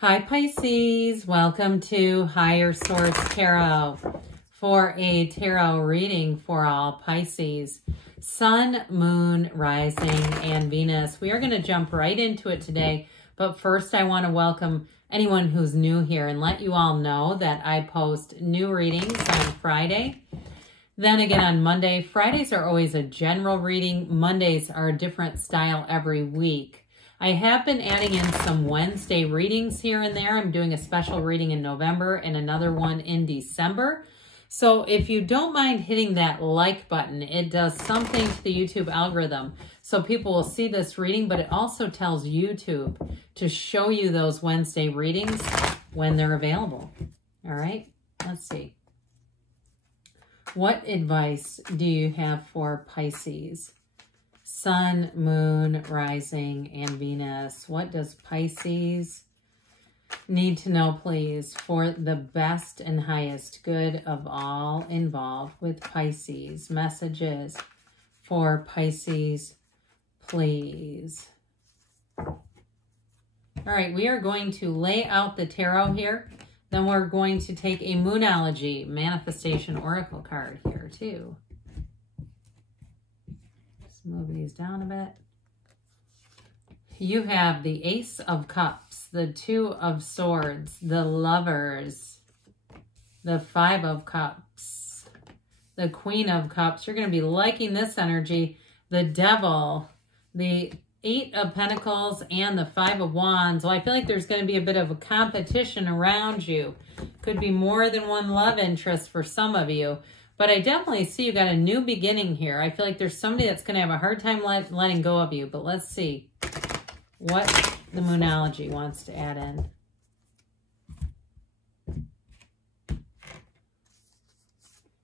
Hi Pisces, welcome to Higher Source Tarot for a tarot reading for all Pisces. Sun, Moon, Rising, and Venus. We are going to jump right into it today, but first I want to welcome anyone who's new here and let you all know that I post new readings on Friday. Then again on Monday. Fridays are always a general reading. Mondays are a different style every week. I have been adding in some Wednesday readings here and there. I'm doing a special reading in November and another one in December. So if you don't mind hitting that like button, it does something to the YouTube algorithm. So people will see this reading, but it also tells YouTube to show you those Wednesday readings when they're available. All right, let's see. What advice do you have for Pisces? Sun, Moon, Rising, and Venus. What does Pisces need to know, please, for the best and highest good of all involved with Pisces? Messages for Pisces, please. All right, we are going to lay out the tarot here. Then we're going to take a Moonology Manifestation Oracle card here, too. Move these down a bit. You have the Ace of Cups, the Two of Swords, the Lovers, the Five of Cups, the Queen of Cups. You're going to be liking this energy. The Devil, the Eight of Pentacles, and the Five of Wands. Well, I feel like there's going to be a bit of a competition around you. Could be more than one love interest for some of you. But I definitely see you got a new beginning here. I feel like there's somebody that's going to have a hard time letting go of you. But let's see what the Moonology wants to add in.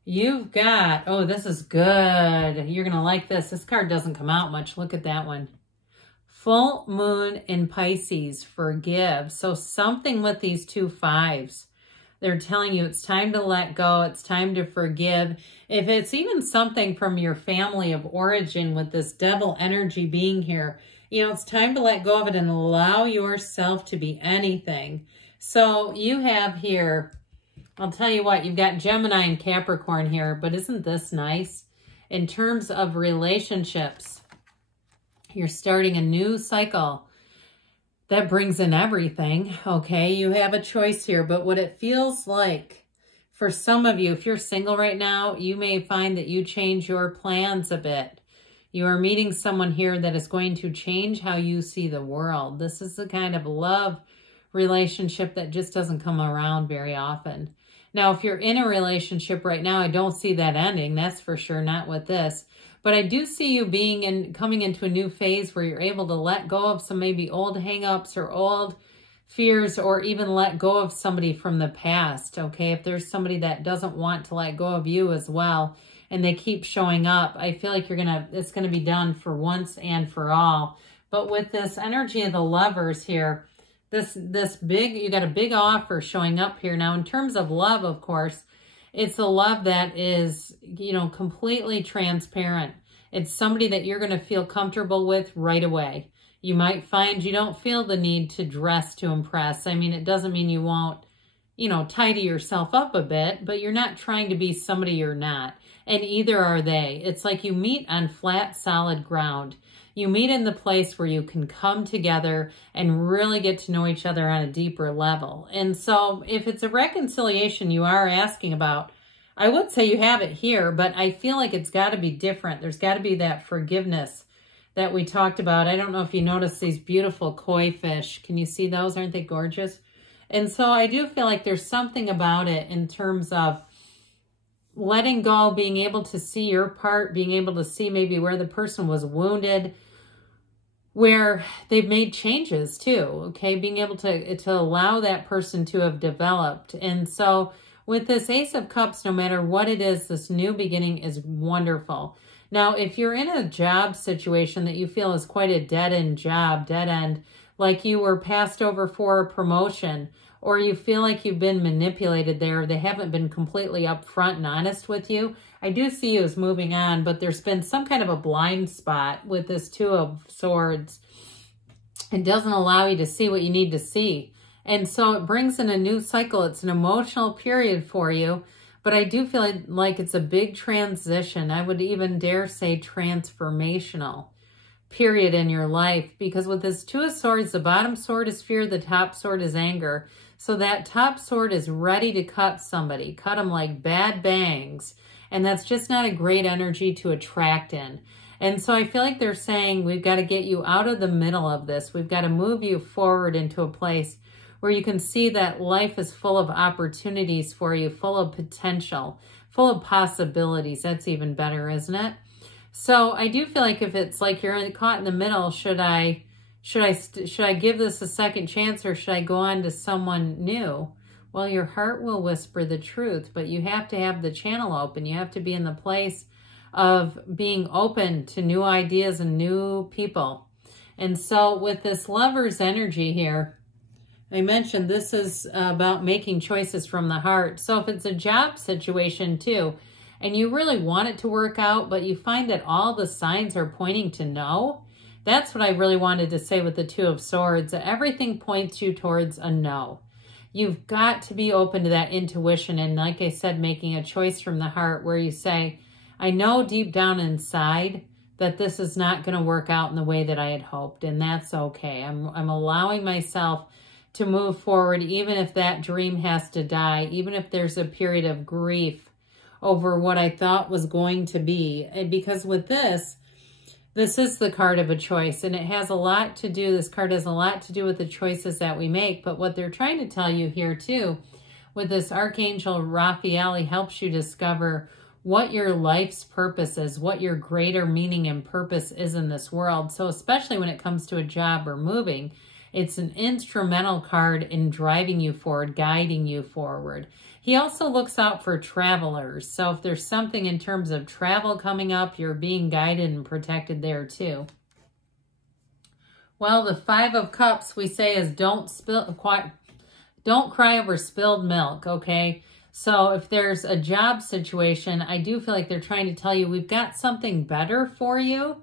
You've got, oh, this is good. You're going to like this. This card doesn't come out much. Look at that one. Full Moon in Pisces, forgive. So something with these two fives. They're telling you it's time to let go. It's time to forgive. If it's even something from your family of origin with this devil energy being here, you know, it's time to let go of it and allow yourself to be anything. So you have here, I'll tell you what, you've got Gemini and Capricorn here, but isn't this nice? In terms of relationships, you're starting a new cycle. That brings in everything, okay? You have a choice here, but what it feels like for some of you, if you're single right now, you may find that you change your plans a bit. You are meeting someone here that is going to change how you see the world. This is the kind of love relationship that just doesn't come around very often. Now, if you're in a relationship right now, I don't see that ending. That's for sure, not with this. But I do see you coming into a new phase where you're able to let go of some maybe old hangups or old fears, or even let go of somebody from the past, okay? If there's somebody that doesn't want to let go of you as well, and they keep showing up, I feel like it's gonna be done for once and for all. But with this energy of the Lovers here, you got a big offer showing up here. Now, in terms of love, of course, it's a love that is, you know, completely transparent. It's somebody that you're going to feel comfortable with right away. You might find you don't feel the need to dress to impress. I mean, it doesn't mean you won't, you know, tidy yourself up a bit, but you're not trying to be somebody you're not. And either are they. It's like you meet on flat, solid ground. You meet in the place where you can come together and really get to know each other on a deeper level. And so if it's a reconciliation you are asking about, I would say you have it here, but I feel like it's got to be different. There's got to be that forgiveness that we talked about. I don't know if you noticed these beautiful koi fish. Can you see those? Aren't they gorgeous? And so I do feel like there's something about it in terms of letting go, being able to see your part, being able to see maybe where the person was wounded, where they've made changes too, okay? Being able to allow that person to have developed. And so with this Ace of Cups, no matter what it is, this new beginning is wonderful. Now, if you're in a job situation that you feel is quite a dead-end job, dead-end, like you were passed over for a promotion, or you feel like you've been manipulated there, they haven't been completely upfront and honest with you, I do see you as moving on, but there's been some kind of a blind spot with this Two of Swords. It doesn't allow you to see what you need to see. And so it brings in a new cycle. It's an emotional period for you, but I do feel like it's a big transition. I would even dare say transformational period in your life, because with this Two of Swords, the bottom sword is fear, the top sword is anger. So that top sword is ready to cut somebody, cut them like bad bangs. And that's just not a great energy to attract in. And so I feel like they're saying, we've got to get you out of the middle of this. We've got to move you forward into a place where you can see that life is full of opportunities for you, full of potential, full of possibilities. That's even better, isn't it? So I do feel like if it's like you're caught in the middle, should I give this a second chance, or should I go on to someone new? Well, your heart will whisper the truth, but you have to have the channel open. You have to be in the place of being open to new ideas and new people. And so with this Lover's energy here, I mentioned this is about making choices from the heart. So if it's a job situation too, and you really want it to work out, but you find that all the signs are pointing to no, that's what I really wanted to say with the Two of Swords. Everything points you towards a no. You've got to be open to that intuition. And like I said, making a choice from the heart where you say, I know deep down inside that this is not going to work out in the way that I had hoped. And that's okay. I'm allowing myself to move forward, even if that dream has to die, even if there's a period of grief over what I thought was going to be. And because with this is the card of a choice, and it has a lot to do, this card has a lot to do with the choices that we make. But what they're trying to tell you here too, with this Archangel Raphael, he helps you discover what your life's purpose is, what your greater meaning and purpose is in this world. So especially when it comes to a job or moving, it's an instrumental card in driving you forward, guiding you forward. He also looks out for travelers. So if there's something in terms of travel coming up, you're being guided and protected there too. Well, the Five of Cups we say is don't cry over spilled milk, okay? So if there's a job situation, I do feel like they're trying to tell you we've got something better for you.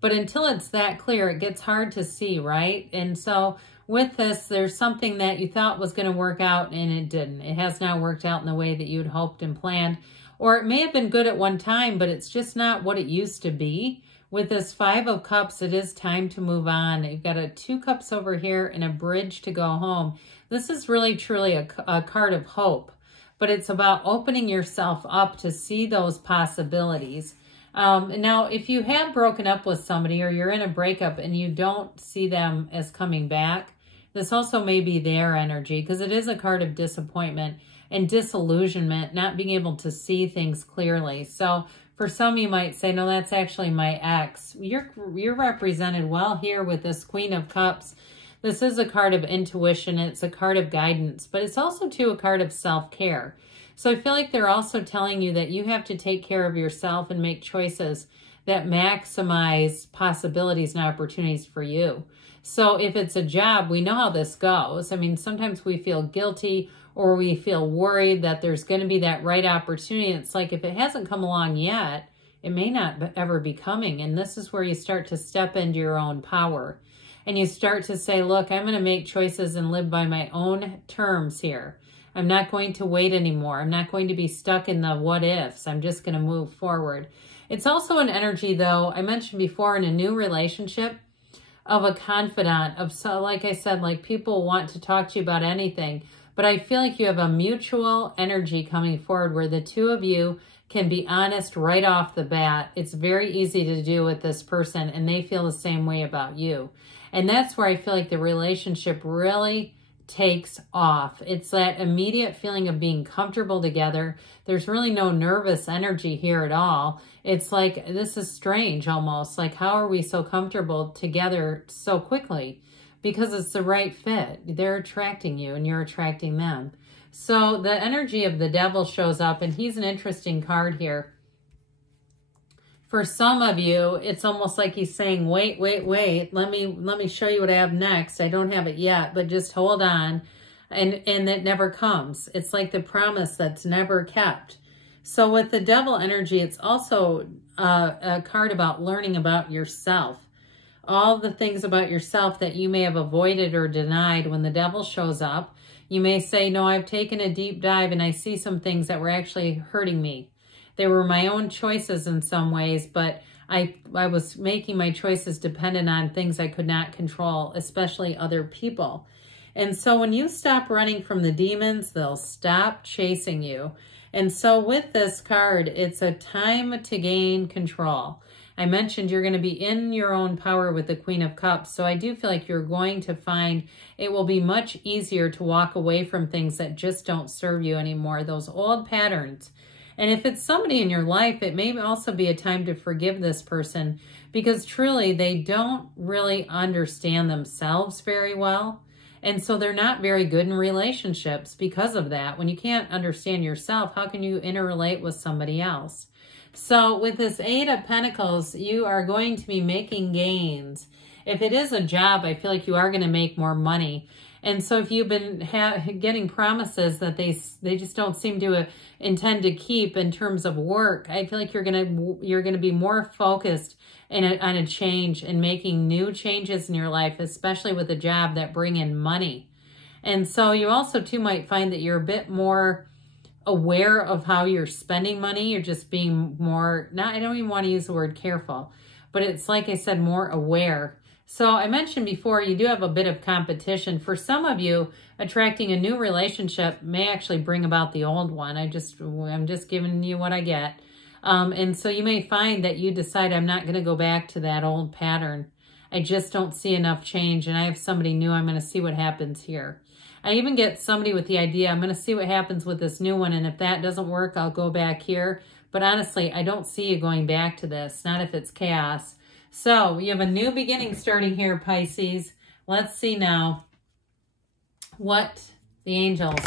But until it's that clear, it gets hard to see, right? And so with this, there's something that you thought was going to work out and it didn't. It has now worked out in the way that you'd hoped and planned. Or it may have been good at one time, but it's just not what it used to be. With this Five of Cups, it is time to move on. You've got a Two Cups over here and a bridge to go home. This is really, truly a card of hope. But it's about opening yourself up to see those possibilities. Now, if you have broken up with somebody or you're in a breakup and you don't see them as coming back, this also may be their energy, because it is a card of disappointment and disillusionment, not being able to see things clearly. So for some, you might say, no, that's actually my ex. You're represented well here with this Queen of Cups. This is a card of intuition. It's a card of guidance, but it's also, too, a card of self-care. So I feel like they're also telling you that you have to take care of yourself and make choices that maximize possibilities and opportunities for you. So if it's a job, we know how this goes. I mean, sometimes we feel guilty or we feel worried that there's going to be that right opportunity. It's like if it hasn't come along yet, it may not ever be coming. And this is where you start to step into your own power. And you start to say, look, I'm going to make choices and live by my own terms here. I'm not going to wait anymore. I'm not going to be stuck in the what ifs. I'm just going to move forward. It's also an energy, though, I mentioned before, in a new relationship of a confidant, of, so like I said, like people want to talk to you about anything. But I feel like you have a mutual energy coming forward where the two of you can be honest right off the bat. It's very easy to do with this person, and they feel the same way about you. And that's where I feel like the relationship really takes off. It's that immediate feeling of being comfortable together. There's really no nervous energy here at all. It's like, this is strange almost. Like, how are we so comfortable together so quickly? Because it's the right fit. They're attracting you and you're attracting them. So the energy of the Devil shows up, and he's an interesting card here. For some of you, it's almost like he's saying, wait, wait, wait. Let me show you what I have next. I don't have it yet, but just hold on. And it never comes. It's like the promise that's never kept. So with the Devil energy, it's also a card about learning about yourself. all the things about yourself that you may have avoided or denied when the devil shows up. You may say, no, I've taken a deep dive and I see some things that were actually hurting me. They were my own choices in some ways, but I was making my choices dependent on things I could not control, especially other people. And so when you stop running from the demons, they'll stop chasing you. And so with this card, it's a time to gain control. I mentioned you're going to be in your own power with the Queen of Cups. So I do feel like you're going to find it will be much easier to walk away from things that just don't serve you anymore, those old patterns. And if it's somebody in your life, it may also be a time to forgive this person because truly they don't really understand themselves very well. And so they're not very good in relationships because of that. When you can't understand yourself, how can you interrelate with somebody else? So with this 8 of Pentacles, you are going to be making gains. If it is a job, I feel like you are going to make more money. And so if you've been getting promises that they just don't seem to intend to keep in terms of work, I feel like you're gonna be more focused on a change and making new changes in your life, especially with a job that bring in money. And so you also too might find that you're a bit more aware of how you're spending money. You're just being more, I don't even want to use the word careful, but it's like I said, more aware. So I mentioned before, you do have a bit of competition. For some of you, attracting a new relationship may actually bring about the old one. I'm just giving you what I get. And so you may find that you decide, I'm not going to go back to that old pattern. I just don't see enough change, and I have somebody new. I'm going to see what happens here. I even get somebody with the idea, I'm going to see what happens with this new one, and if that doesn't work, I'll go back here. But honestly, I don't see you going back to this, not if it's chaos. So you have a new beginning starting here, Pisces. Let's see now what the angels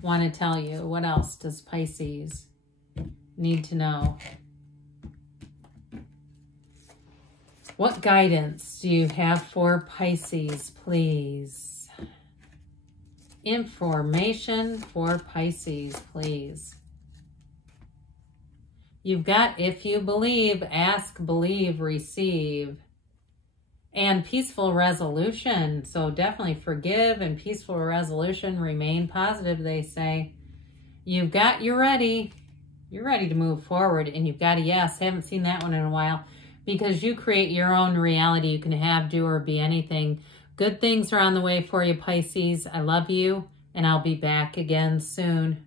want to tell you. What else does Pisces need to know? What guidance do you have for Pisces, please? Information for Pisces, please. You've got, if you believe, ask, believe, receive, and peaceful resolution. So definitely forgive and peaceful resolution. Remain positive, they say. You've got, you're ready. You're ready to move forward, and you've got a yes. Haven't seen that one in a while, because you create your own reality. You can have, do, or be anything. Good things are on the way for you, Pisces. I love you, and I'll be back again soon.